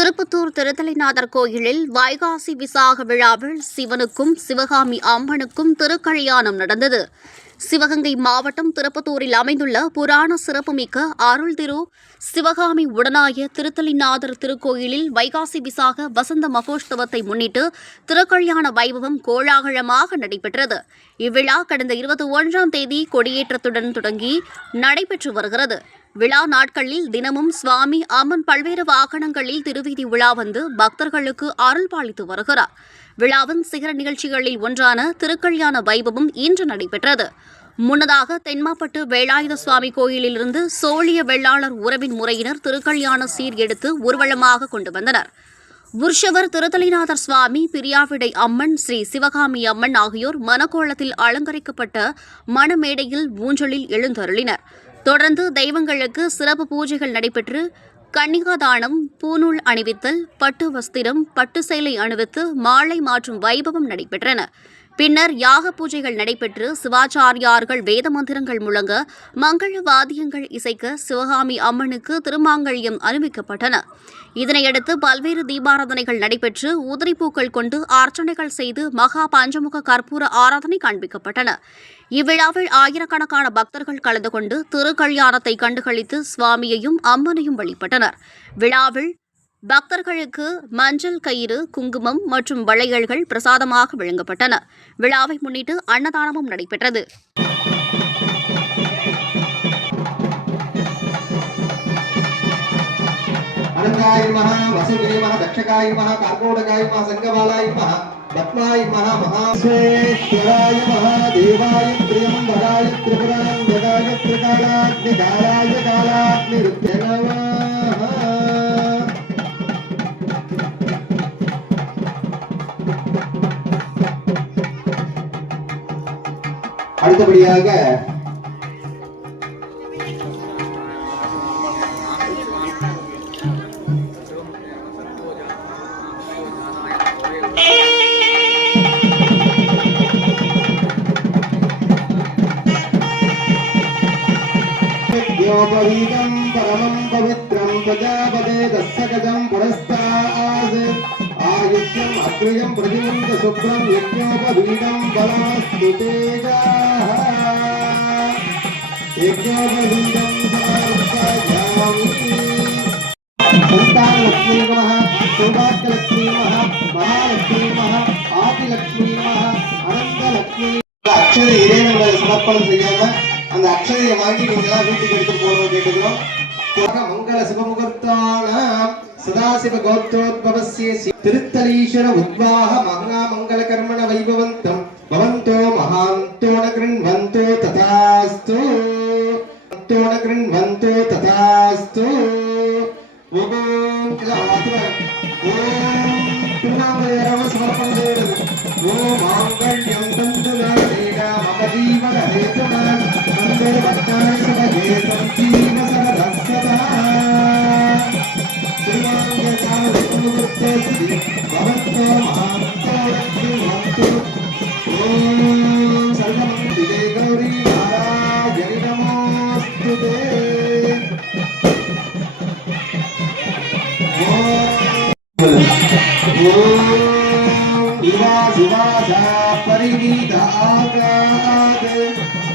திருப்பத்தூர் திருத்தலைநாதர் கோயிலில் வைகாசி விசாக விழாவில் சிவனுக்கும் சிவகாமி அம்மனுக்கும் திருக்கல்யாணம் நடந்தது. சிவகங்கை மாவட்டம் திருப்பத்தூரில் அமைந்துள்ள புராண சிறப்புமிக்க அருள் திரு சிவகாமி உடனாய திருத்தலைநாதர் திருக்கோயிலில் வைகாசி விசாக வசந்த மகோத்சவத்தை முன்னிட்டு திருக்கல்யாண வைபவம் கோலாகலமாக நடைபெற்றது. இவ்விழா கடந்த 21ஆம் தேதி கொடியேற்றத்துடன் தொடங்கி நடைபெற்று வருகிறது. விழா நாட்களில் தினமும் சுவாமி அம்மன் பல்வேறு வாகனங்களில் திருவீதி உலா வந்து பக்தர்களுக்கு அருள் பாலித்து வருகிறார். விழாவின் சிகர நிகழ்ச்சிகளில் ஒன்றான திருக்கல்யாண வைபவம் இன்று நடைபெற்றது. முன்னதாக தென்மாப்பட்டு வேலாயுத சுவாமி கோயிலிலிருந்து சோழிய வெள்ளாளர் உறவின் முறையினர் திருக்கல்யாண சீர் எடுத்து ஊர்வலமாக கொண்டு வந்தனர். உற்சவர் திருத்தலைநாதர் சுவாமி, பிரியாவிடை அம்மன், ஸ்ரீ சிவகாமி அம்மன் ஆகியோர் மணக்கோலத்தில் அலங்கரிக்கப்பட்ட மணமேடையில் ஊஞ்சலில் எழுந்தருளினர். தொடர்ந்து தெய்வங்களுக்கு சிறப்பு பூஜைகள் நடைபெற்று கன்னிகாதானம், பூநூல் அணிவித்தல், பட்டு வஸ்திரம், பட்டு சேலை அணிவித்து மாலை மாற்றும் வைபவம் நடைபெற்றன. பின்னர் யாக பூஜைகள் நடைபெற்று சிவாச்சாரியார்கள் வேத மந்திரங்கள் முழங்க, மங்கள வாத்தியங்கள் இசைக்க சிவகாமி அம்மனுக்கு திருமாங்கல்யம் அணிவிக்கப்பட்டன. இதனையடுத்து பல்வேறு தீபாராதனைகள் நடைபெற்று உதிரிப்பூக்கள் கொண்டு அர்ச்சனைகள் செய்து மகா பஞ்சமுக கற்பூர ஆராதனை காண்பிக்கப்பட்டன. இவ்விழாவில் ஆயிரக்கணக்கான பக்தர்கள் கலந்து கொண்டு திருக்கல்யாணத்தை கண்டுகளித்து சுவாமியையும் அம்மனையும் வழிபட்டனர். விழாவில் பக்தர்களுக்கு மஞ்சள் கயிறு, குங்குமம் மற்றும் வளையல்கள் பிரசாதமாக வழங்கப்பட்டன. விழாவை முன்னிட்டு அன்னதானமும் நடைபெற்றது. அனந்தாய மகா, வசுதே மகா, தட்சகாய மகா, கார்கோடகாய மகா, சங்கபாலாய மகா, பத்மாய மகா, மகாஸ்வேஸ்வராய மகா, தேவாய பிரியம்பராய திரிபுராணம் ஜகாய திரிகாலாக்னி காலாய காலாக்னி ருத்ய நமः. அடுத்தபடியாக யோபவீதம் பரமம் பவித்ரம் பிரஜாபதே தஸ்ஸகஜம் புரஸ்தாத் ஆயுஷ்யம் அக்ரியம் பிரதிமந்த சுக்ரம் யஜ்ஞோபவீதம் பலமஸ்து தேஜாஹ யஜ்ஞோபவீதம் சமர்ப்பயாமி. சந்தான லக்ஷ்மீ நமः, சௌபாக்ய லக்ஷ்மீ நமः, மகாலக்ஷ்மீ நமः, ஆதிலக்ஷ்மீ நமः, அனந்த லக்ஷ்மி. அக்ஷதை இறைவனுடைய சமர்ப்பணம் செய்யாம அந்த அக்ஷதையை வாங்கி நீங்க வீட்டுக்கு எடுத்து போகணும் கேட்டுக்கிறோம். மங்கள சிவமுகூர்த்தான சதாசிவ கோப்தோத்பவஸ்ய திருத்தலீஸ்வர உத்வாஹ மகா மங்கள கர்மண வைபவந்தம் பவந்தோ மகாந்தோ ந கிருண்வந்தோ ததாஸ்து ந கிருண்வந்தோ ததாஸ்து. ஓம் திருநாமயரவ சமர்ப்பணம் செய்கிறது. ஓம் மாங்கல்யம் தந்து நாடேன மம ஜீவன ஹேதுன வந்தே பக்தாய சபஜே தஞ்சீவ சரதஸ்ஸதா. திருநாமய கால முகூர்த்தே ஸ்ரீ பவந்தோ மகாந்தோ லக்ஷ்மீவந்தோ. ஓம் சர்வமங்கிலே கௌரி நாராயணி நமோஸ்துதே. சுவாசா பரிவீத ஆகாத்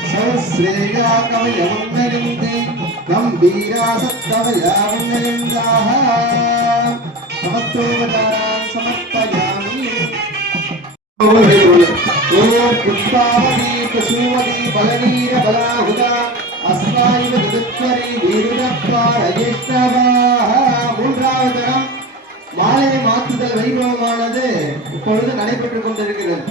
சௌஸ்ரேயா கவயமுன்னயந்தி கம்பீரா சத்கவயா முன்னயந்தாஹ சமஸ்தோபச்சாரான் சமர்ப்பயாமி. ஓம் புஷ்பாவதி பசுவதி பலவீர பலாஹுதா அஸ்மாயிவ ஜதுத்வரி வீருடப்பாரயேஷ்டவாஹ. மூன்றாவது தரம் மாலையை மாற்றுதல் வைபவமானது இப்பொழுது நடைபெற்றுக் கொண்டிருக்கிறது.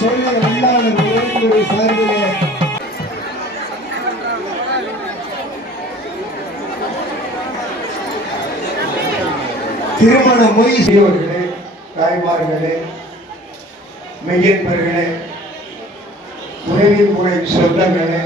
சொல்ல வெள்ளாளர் சார்பிலே திருமண மொய் செய்வர்களே, தாய்மார்களே, மெய்யன்பர்களே, உறவின் முறை சொந்தங்களே,